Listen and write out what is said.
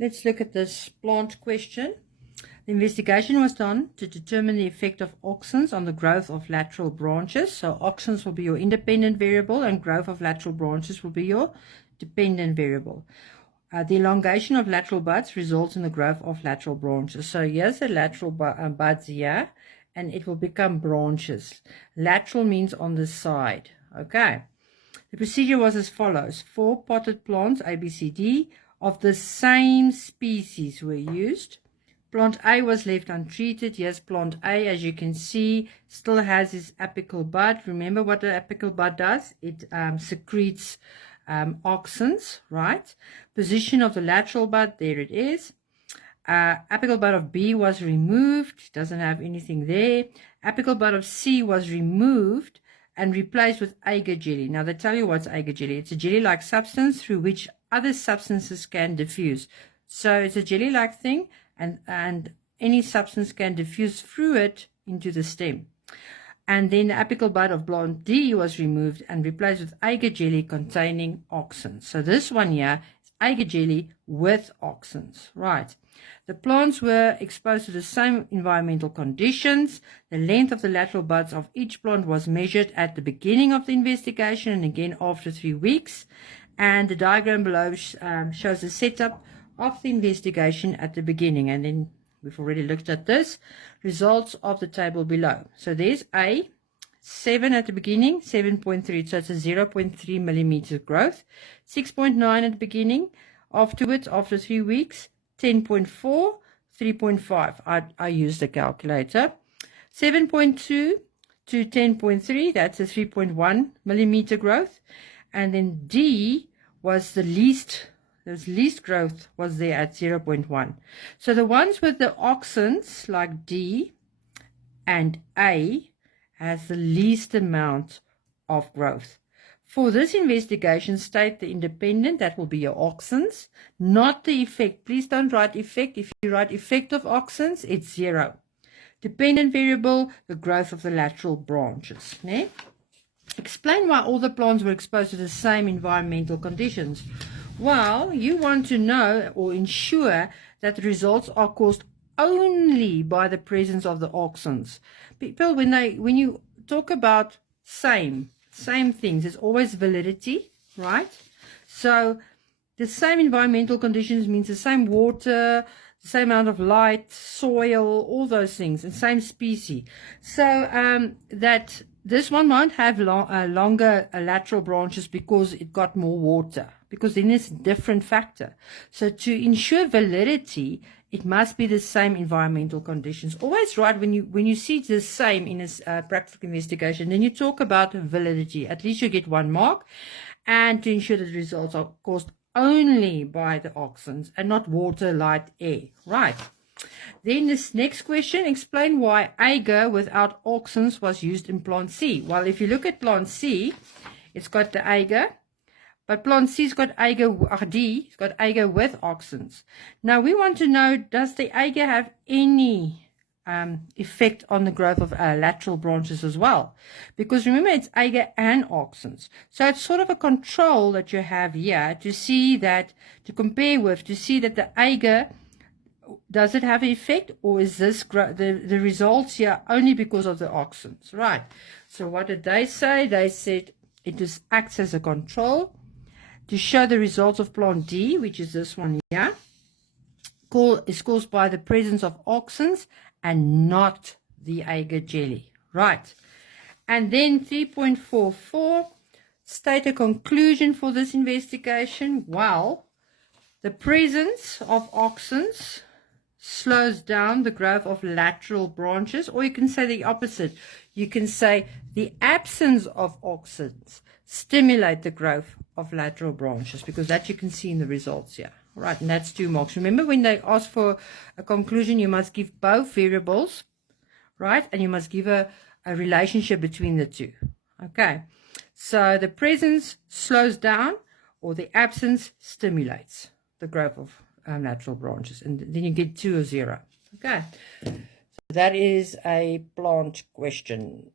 Let's look at this plant question. The investigation was done to determine the effect of auxins on the growth of lateral branches. So auxins will be your independent variable and growth of lateral branches will be your dependent variable. The elongation of lateral buds results in the growth of lateral branches. So here's the lateral buds here, and it will become branches. Lateral means on the side. Okay. The procedure was as follows. 4 potted plants, A, B, C, D, of the same species were used. Plant A was left untreated. Yes, plant A, as you can see, still has its apical bud. Remember what the apical bud does? It secretes auxins, right? Position of the lateral bud, there it is. Apical bud of B was removed. Doesn't have anything there. Apical bud of C was removed and replaced with agar jelly. Now, they tell you what's agar jelly. It's a jelly-like substance through which other substances can diffuse. So it's a jelly-like thing, and any substance can diffuse through it into the stem. And then the apical bud of plant D was removed and replaced with agar jelly containing auxins. So this one here is agar jelly with auxins, right? The plants were exposed to the same environmental conditions. The length of the lateral buds of each plant was measured at the beginning of the investigation and again after 3 weeks. And the diagram below shows the setup of the investigation at the beginning. And then we've already looked at this. Results of the table below. So there's A, 7 at the beginning, 7.3. So it's a 0.3 millimeter growth. 6.9 at the beginning. Afterwards, after 3 weeks, 10.4, 3.5. I used the calculator. 7.2 to 10.3, that's a 3.1 millimeter growth. And then D was the least growth was there at 0.1. So the ones with the auxins, like D and A, has the least amount of growth. For this investigation, state the independent, that will be your auxins, not the effect. Please don't write effect. If you write effect of auxins, it's 0. Dependent variable, the growth of the lateral branches. Ne? Explain why all the plants were exposed to the same environmental conditions. Well, you want to know or ensure that the results are caused only by the presence of the auxins. People, when you talk about same things, there's always validity, right? So the same environmental conditions means the same water, the same amount of light, soil, all those things, and same species. So that this one won't have longer lateral branches because it got more water, because then it's a different factor. So to ensure validity, it must be the same environmental conditions. Always write when you see the same in a practical investigation, then you talk about validity. At least you get 1 mark. And to ensure that the results are caused only by the auxins and not water, light, air. Right. Then this next question, explain why agar without auxins was used in plant C. Well, if you look at plant C, it's got the agar. But plant C's got agar, D, it's got agar with auxins. Now we want to know, does the agar have any effect on the growth of lateral branches as well? Because remember, it's agar and auxins. So it's sort of a control that you have here to see that, to compare with, to see that the agar, does it have an effect, or is this the results here only because of the auxins? Right. So what did they say? They said it just acts as a control to show the results of plant D, which is this one here, is caused by the presence of auxins and not the agar jelly. Right. And then 3.44, state a conclusion for this investigation. Well, the presence of auxins slows down the growth of lateral branches, or you can say the opposite. You can say the absence of auxins stimulate the growth of lateral branches, because that you can see in the results here. All right, and that's 2 marks. Remember, when they ask for a conclusion, you must give both variables, right? And you must give a relationship between the two. Okay, so the presence slows down, or the absence stimulates the growth of lateral branches, and then you get 2 or 0. Okay, so that is a plant question.